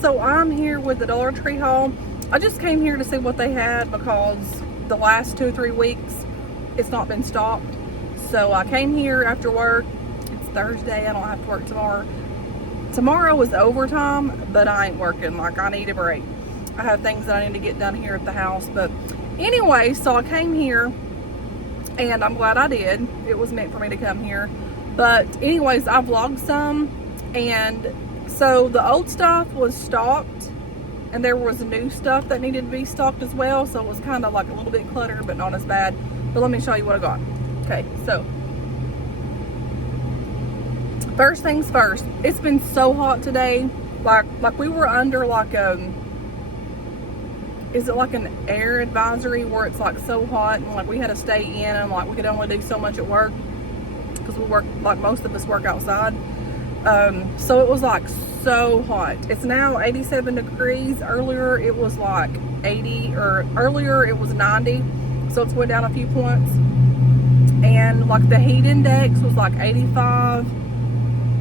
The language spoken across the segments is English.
So I'm here with the Dollar Tree haul. I just came here to see what they had because the last 2 or 3 weeks it's not been stocked. So I came here after work. It's Thursday, I don't have to work tomorrow. Tomorrow is overtime, but I ain't working. Like, I need a break. I have things that I need to get done here at the house. But anyway, so I came here and I'm glad I did. It was meant for me to come here. But anyways, I vlogged some, and so the old stuff was stocked and there was new stuff that needed to be stocked as well. So it was kind of like a little bit cluttered, but not as bad. But let me show you what I got. Okay, so first things first, it's been so hot today. Like we were under like is it like an air advisory where it's like so hot, and like we had to stay in, and like we could only do so much at work because we work, like most of us work outside. So it was like so hot. It's now 87 degrees. Earlier it was like 80, or earlier it was 90. So it's went down a few points. And like the heat index was like 85,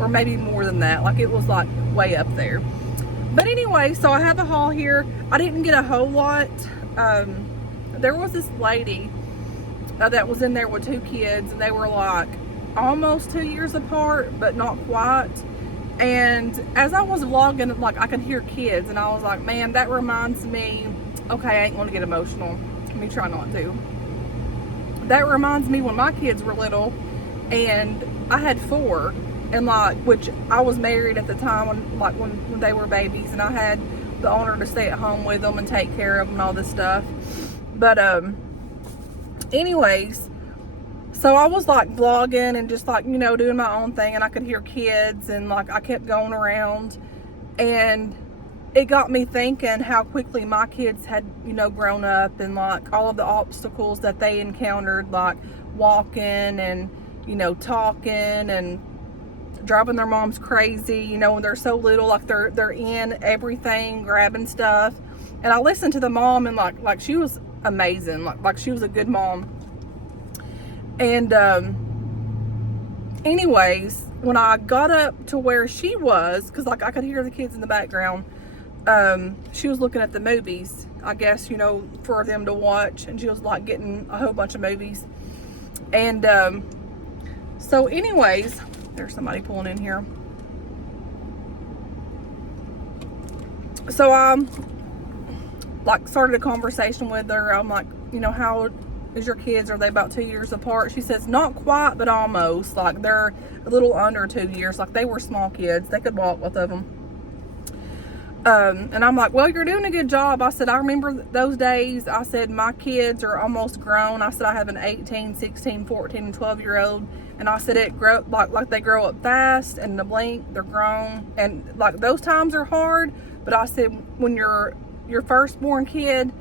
or maybe more than that. Like it was like way up there. But anyway, so I have a haul here. I didn't get a whole lot. There was this lady that was in there with 2 kids, and they were like almost 2 years apart, but not quite. And as I was vlogging, like I could hear kids, and I was like, man, that reminds me. Okay, I ain't gonna get emotional. Let me try not to. That reminds me when my kids were little, and I had 4, and like, which I was married at the time when they were babies, and I had the honor to stay at home with them and take care of them and all this stuff. But anyways, so I was like vlogging and just like, you know, doing my own thing, and I could hear kids, and like I kept going around, and it got me thinking how quickly my kids had, you know, grown up, and like all of the obstacles that they encountered, like walking and, you know, talking and driving their moms crazy, you know, when they're so little, like they're in everything, grabbing stuff. And I listened to the mom, and like she was amazing, like she was a good mom. And anyways, when I got up to where she was, because like I could hear the kids in the background, she was looking at the movies, I guess, you know, for them to watch, and she was like getting a whole bunch of movies. And so anyways, there's somebody pulling in here. So I like started a conversation with her. I'm like, you know, how is your kids? Are they about 2 years apart? She says not quite, but almost. Like they're a little under 2 years. Like they were small kids. They could walk, both of them. And I'm like, well, you're doing a good job. I said, I remember those days. I said, my kids are almost grown. I said, I have an 18, 16, 14, and 12-year-old. And I said, it grow like they grow up fast, and in a blink, they're grown. And like those times are hard. But I said, when your firstborn kid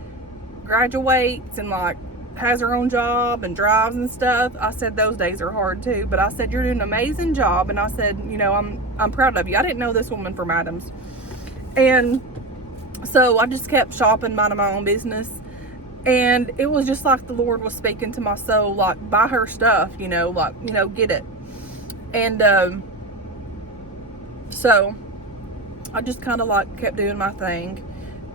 graduates and like has her own job and drives and stuff, I said those days are hard too. But I said, you're doing an amazing job. And I said, you know, I'm proud of you. I didn't know this woman from Adams. And so I just kept shopping, minding my own business. And it was just like the Lord was speaking to my soul, like, buy her stuff, you know, like, you know, get it. And so I just kind of like kept doing my thing.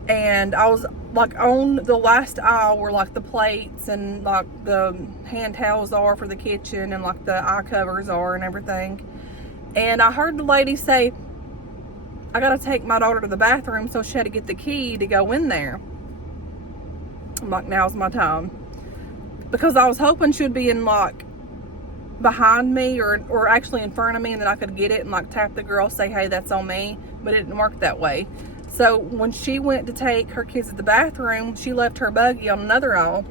And I was like on the last aisle where like the plates and like the hand towels are for the kitchen, and like the eye covers are and everything. And I heard the lady say, I gotta take my daughter to the bathroom, so she had to get the key to go in there. I'm like, now's my time. Because I was hoping she'd be in like behind me, or actually in front of me, and then I could get it and like tap the girl, say, hey, that's on me. But it didn't work that way. So when she went to take her kids to the bathroom, she left her buggy on another aisle.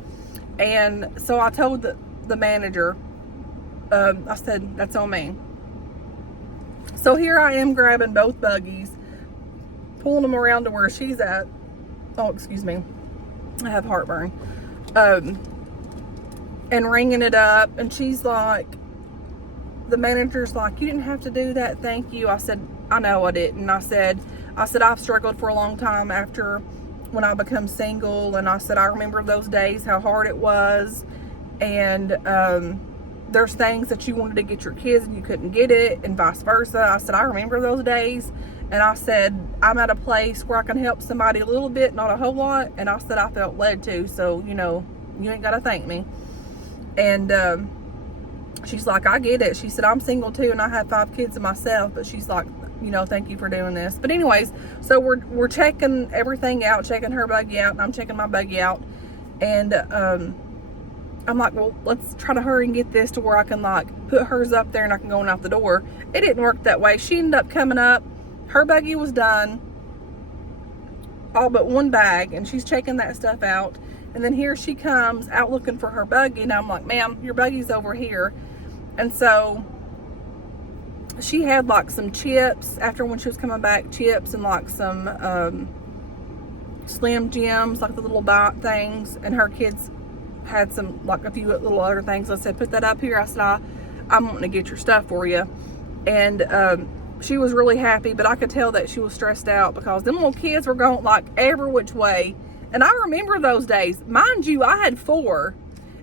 And so I told the manager, I said, that's on me. So here I am grabbing both buggies, pulling them around to where she's at. Oh, excuse me. I have heartburn. And ringing it up. And she's like, the manager's like, you didn't have to do that, thank you. I said, I know I didn't. I said, I've struggled for a long time after when I become single. And I said, I remember those days, how hard it was. And there's things that you wanted to get your kids and you couldn't get it, and vice versa. I said, I remember those days. And I said, I'm at a place where I can help somebody a little bit, not a whole lot. And I said, I felt led to. So, you know, you ain't got to thank me. And she's like, I get it. She said, I'm single too, and I have 5 kids of myself. But she's like, you know, thank you for doing this. But anyways, so we're checking everything out, checking her buggy out, and I'm checking my buggy out. And I'm like, well, let's try to hurry and get this to where I can like put hers up there and I can go in out the door. It didn't work that way. She ended up coming up. Her buggy was done, all but one bag, and she's checking that stuff out. And then here she comes out looking for her buggy, and I'm like, ma'am, your buggy's over here. And so she had like some chips after when she was coming back, chips and like some Slim Jims, like the little bite things, and her kids had some, like a few little other things. I said, put that up here. I said, I'm wanting to get your stuff for you. And she was really happy, but I could tell that she was stressed out because them little kids were going like every which way. And I remember those days. Mind you, I had 4.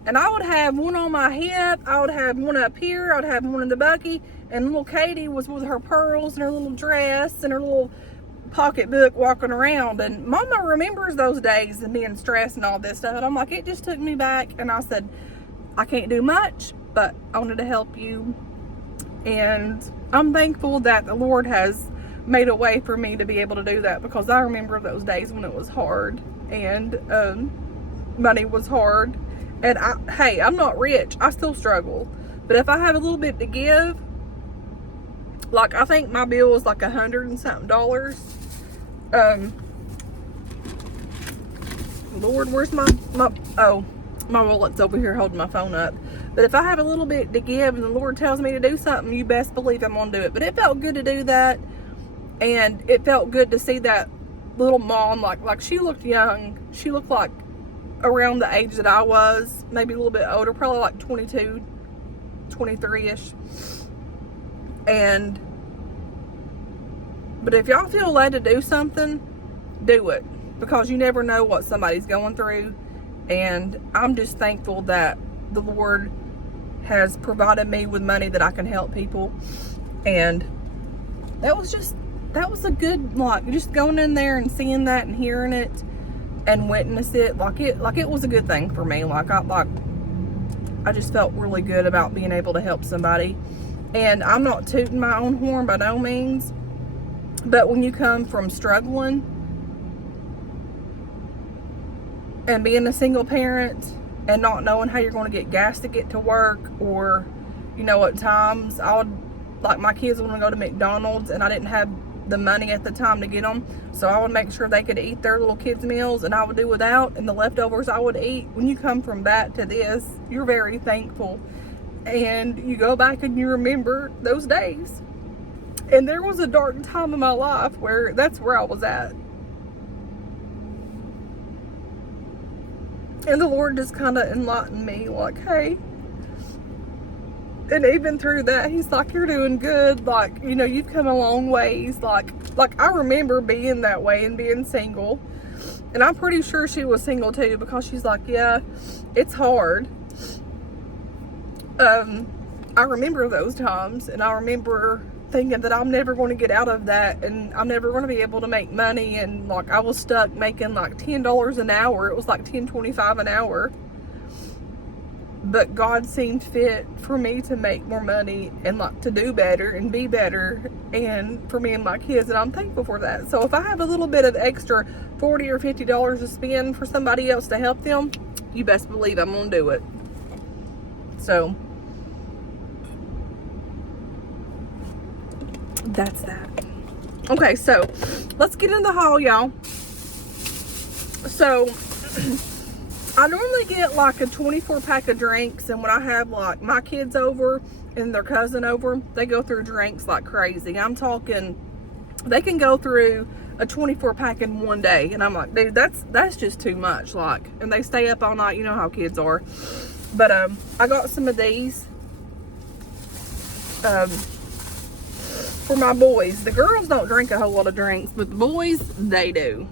And I would have one on my hip, I would have one up here, I would have one in the buggy, and little Katie was with her pearls and her little dress and her little pocketbook walking around. And Mama remembers those days and being stressed and all this stuff. And I'm like, it just took me back. And I said, I can't do much, but I wanted to help you. And I'm thankful that the Lord has made a way for me to be able to do that, because I remember those days when it was hard and money was hard. And hey, I'm not rich. I still struggle. But if I have a little bit to give, like I think my bill was like $100 and something. Lord, where's my wallet's over here holding my phone up. But if I have a little bit to give and the Lord tells me to do something, you best believe I'm gonna do it. But it felt good to do that, and it felt good to see that little mom, like she looked young. She looked like around the age that I was, maybe a little bit older, probably like 22, 23-ish. But if y'all feel led to do something, do it, because you never know what somebody's going through. And I'm just thankful that the Lord has provided me with money that I can help people. And that was a good, like, just going in there and seeing that and hearing it and witness it, like it was a good thing for me. I just felt really good about being able to help somebody. And I'm not tooting my own horn by no means, but when you come from struggling and being a single parent and not knowing how you're going to get gas to get to work, or, you know, at times I would, like, my kids want to go to McDonald's and I didn't have the money at the time to get them, so I would make sure they could eat their little kids meals, and I would do without, and the leftovers I would eat. When you come from that to this, you're very thankful, and you go back and you remember those days. And there was a dark time in my life where that's where I was at, and the Lord just kind of enlightened me, like, hey. And even through that, he's like, you're doing good. Like, you know, you've come a long ways. Like I remember being that way and being single. And I'm pretty sure she was single too, because she's like, yeah, it's hard. I remember those times, and I remember thinking that I'm never going to get out of that, and I'm never going to be able to make money. And like, I was stuck making like $10 an hour. It was like $10.25 an hour. But God seemed fit for me to make more money and like to do better and be better, and for me and my kids, and I'm thankful for that. So if I have a little bit of extra $40 or $50 to spend for somebody else to help them, you best believe I'm gonna do it. So that's that. Okay, so let's get in the haul, y'all. So I normally get like a 24 pack of drinks, and when I have like my kids over and their cousin over, they go through drinks like crazy. I'm talking, they can go through a 24 pack in one day, and I'm like, dude, that's just too much. Like, and they stay up all night. You know how kids are. But I got some of these for my boys. The girls don't drink a whole lot of drinks, but the boys, they do.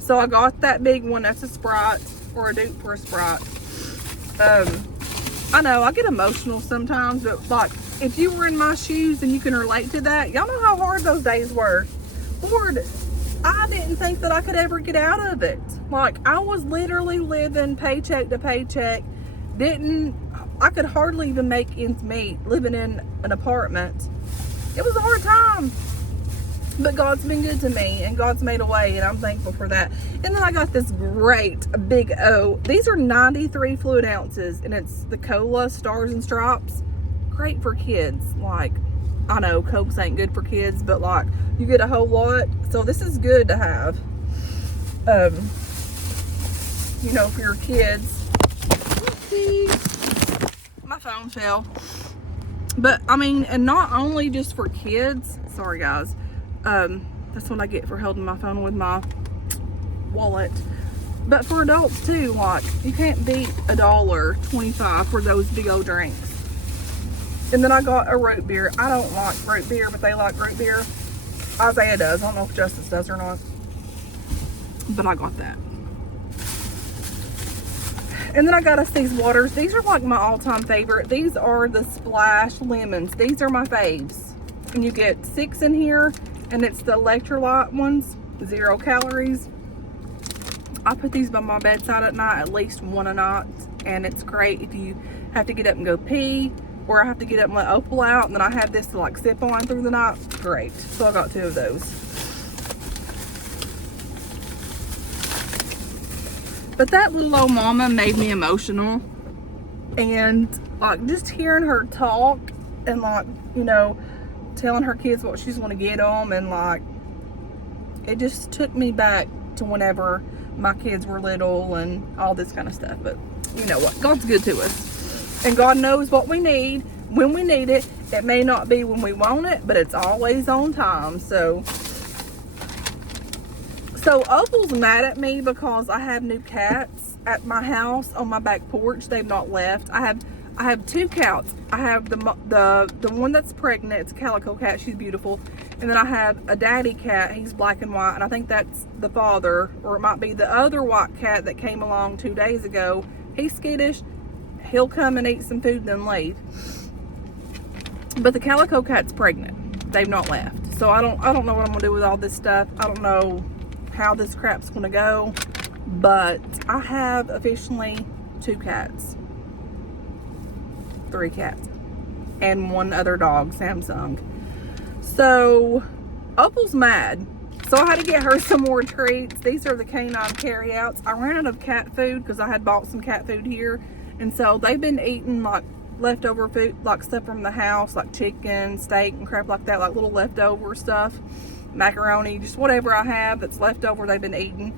So I got that big one. That's a Sprite, or a dupe for a Sprite. I know I get emotional sometimes, but like, if you were in my shoes and you can relate to that, y'all know how hard those days were. Lord, I didn't think that I could ever get out of it. Like, I was literally living paycheck to paycheck. I could hardly even make ends meet living in an apartment. It was a hard time. But God's been good to me, and God's made a way, and I'm thankful for that. And then I got this great big O. These are 93 fluid ounces, and it's the Cola Stars and Stripes. Great for kids. Like, I know Cokes ain't good for kids, but like, you get a whole lot. So this is good to have. You know, for your kids. My phone fell. But I mean, and not only just for kids. Sorry guys. That's what I get for holding my phone with my wallet. But for adults too, like, you can't beat $1.25 for those big old drinks. And then I got a root beer. I don't like root beer, but they like root beer. Isaiah does. I don't know if Justice does or not. But I got that. And then I got us these waters. These are like my all-time favorite. These are the Splash Lemons. These are my faves. And you get 6 in here. And it's the electrolyte ones. 0 calories. I put these by my bedside at night. At least one a night. And it's great if you have to get up and go pee. Or I have to get up and let Opal out. And then I have this to like sip on through the night. Great. So I got 2 of those. But that little old mama made me emotional. And like, just hearing her talk and like, you know, telling her kids what she's going to get them, and like, it just took me back to whenever my kids were little and all this kind of stuff. But you know what, God's good to us, and God knows what we need when we need it. It may not be when we want it, but it's always on time. So Opal's mad at me because I have new cats at my house on my back porch. They've not left. I have 2 cats. I have the one that's pregnant. It's a calico cat. She's beautiful. And then I have a daddy cat. He's black and white, and I think that's the father, or it might be the other white cat that came along 2 days ago. He's skittish. He'll come and eat some food and then leave. But the calico cat's pregnant. They've not left. So I don't know what I'm gonna do with all this stuff. I don't know how this crap's gonna go, but I have officially 2 cats. 3 cats. And 1 other dog, Samsung. So, Opal's mad. So I had to get her some more treats. These are the canine carryouts. I ran out of cat food because I had bought some cat food here. And so they've been eating like leftover food, like stuff from the house, like chicken, steak, and crap like that, like little leftover stuff. Macaroni, just whatever I have that's left over, they've been eating.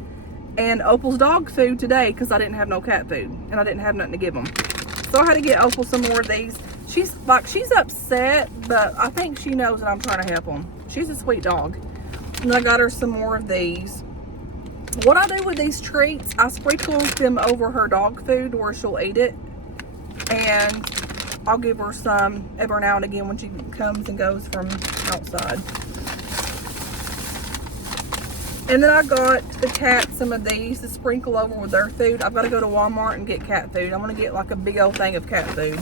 And Opal's dog food today, because I didn't have no cat food and I didn't have nothing to give them. So I had to get Opal some more of these. She's upset, but I think she knows that I'm trying to help them. She's a sweet dog. And I got her some more of these. What I do with these treats, I sprinkle them over her dog food where she'll eat it. And I'll give her some every now and again when she comes and goes from outside. And then I got the cats some of these to sprinkle over with their food. I've got to go to Walmart and get cat food. I'm going to get like a big old thing of cat food.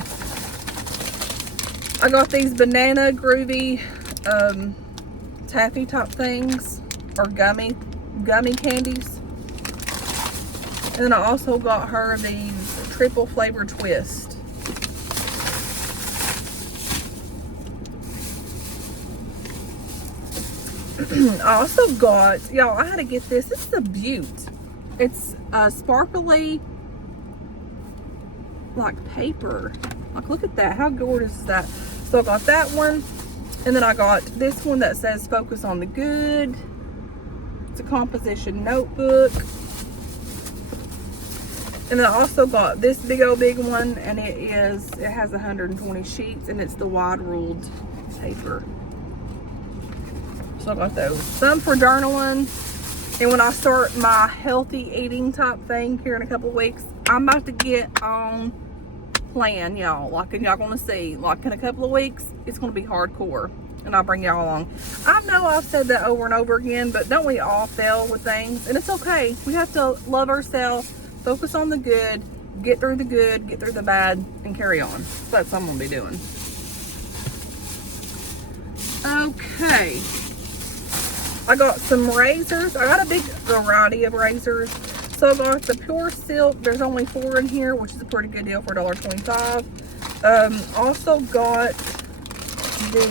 I got these banana groovy taffy type things, or gummy candies. And then I also got her these triple flavor twist. I also got, y'all, I had to get this. This is a beaut. It's sparkly, like paper. Like, look at that. How gorgeous is that? So I got that one. And then I got this one that says focus on the good. It's a composition notebook. And then I also got this big one, and it has 120 sheets, and it's the wide ruled paper. So I got those. Some for journaling. And when I start my healthy eating type thing here in a couple of weeks, I'm about to get on plan, y'all. Like, and y'all gonna see, like, in a couple of weeks, it's gonna be hardcore. And I'll bring y'all along. I know I've said that over and over again, but don't we all fail with things? And it's okay. We have to love ourselves, focus on the good, get through the good, get through the bad, and carry on. So that's what I'm gonna be doing. Okay. I got some razors. I got a big variety of razors. So I got the pure silk. There's only 4 in here, which is a pretty good deal for $1.25. Also got the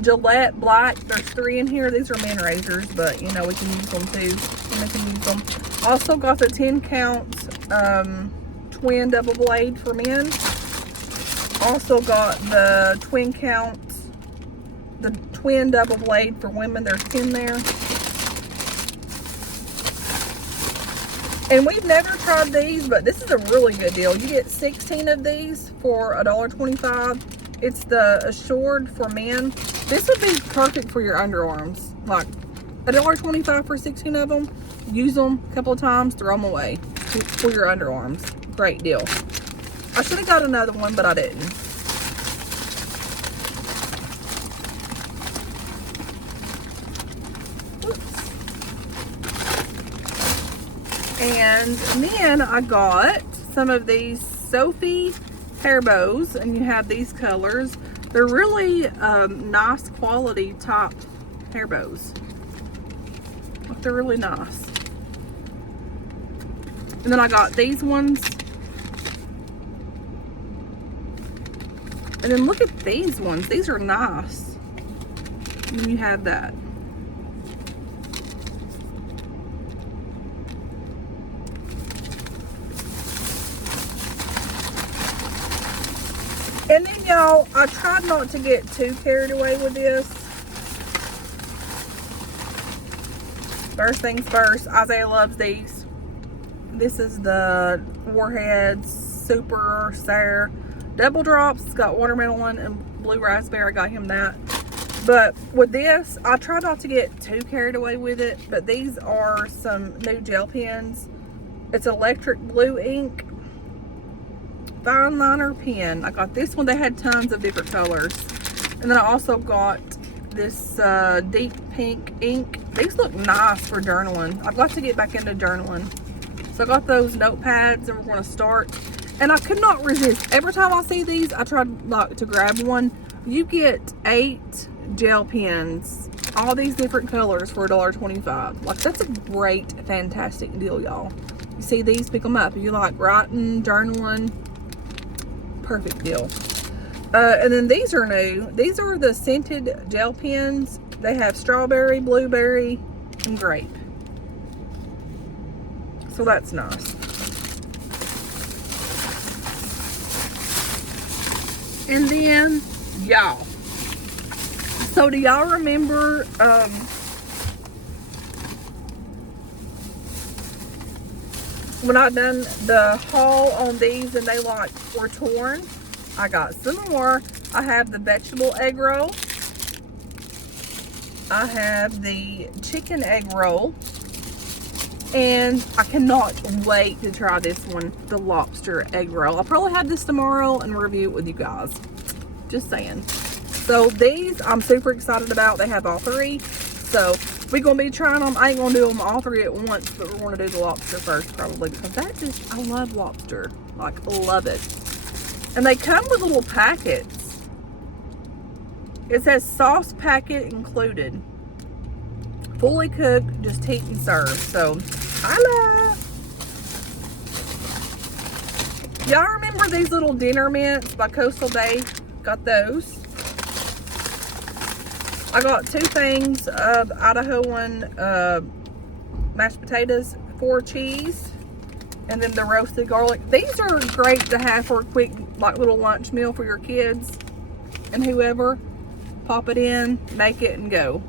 Gillette Black. There's 3 in here. These are men razors, but you know, we can use them too. Women can use them. Also got the 10 count twin double blade for men. Also got the twin count, the twin double blade for women. There's 10 there. And we've never tried these, but this is a really good deal. You get 16 of these for $1.25. It's the Assured for men. This would be perfect for your underarms. Like $1.25 for 16 of them. Use them a couple of times, throw them away for your underarms. Great deal. I should have got another one, but I didn't. And then I got some of these Sophie hair bows, and you have these colors. They're really nice quality top hair bows. They're really nice. And then I got these ones. And then look at these ones. These are nice. And then you have that. And then y'all, I tried not to get too carried away with this. First things first, Isaiah loves these. This is the Warheads Super Sour Double Drops. It's got watermelon and blue raspberry. I got him that. But with this, I try not to get too carried away with it. But these are some new gel pens. It's electric blue ink fine liner pen. I got this one. They had tons of different colors. And then I also got this deep pink ink. These look nice for journaling. I've got to get back into journaling. So I got those notepads, and we're going to start. And I could not resist. Every time I see these, I try like to grab one. You get 8 gel pens, all these different colors for $1.25. Like, that's a great, fantastic deal, y'all. You see these, pick them up. If you like writing, journaling, perfect deal. And then these are new. These are the scented gel pens. They have strawberry, blueberry, and grape. So that's nice. And then, y'all. So do y'all remember when I done the haul on these and they like were torn? I got some more. I have the vegetable egg roll. I have the chicken egg roll. And I cannot wait to try this one, the lobster egg roll. I'll probably have this tomorrow and review it with you guys. Just saying. So these I'm super excited about. They have all 3. So we're going to be trying them. I ain't going to do them all 3 at once, but we're going to do the lobster first probably. Because that just, I love lobster. Like, love it. And they come with little packets. It says sauce packet included. Fully cooked, just heat and serve. So, holla! Y'all remember these little dinner mints by Coastal Bay? Got those. I got 2 things of Idahoan mashed potatoes, 4 cheese, and then the roasted garlic. These are great to have for a quick, like, little lunch meal for your kids and whoever. Pop it in, make it, and go.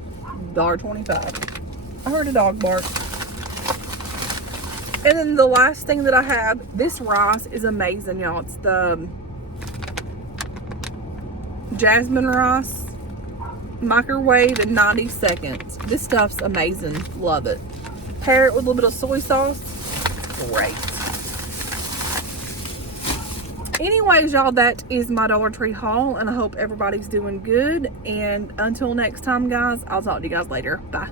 $1.25. I heard a dog bark. And then the last thing that I have, this rice is amazing, y'all. It's the jasmine rice, microwave in 90 seconds. This stuff's amazing. Love it. Pair it with a little bit of soy sauce. Great. Anyways, y'all, that is my Dollar Tree haul, and I hope everybody's doing good. And until next time, guys, I'll talk to you guys later. Bye.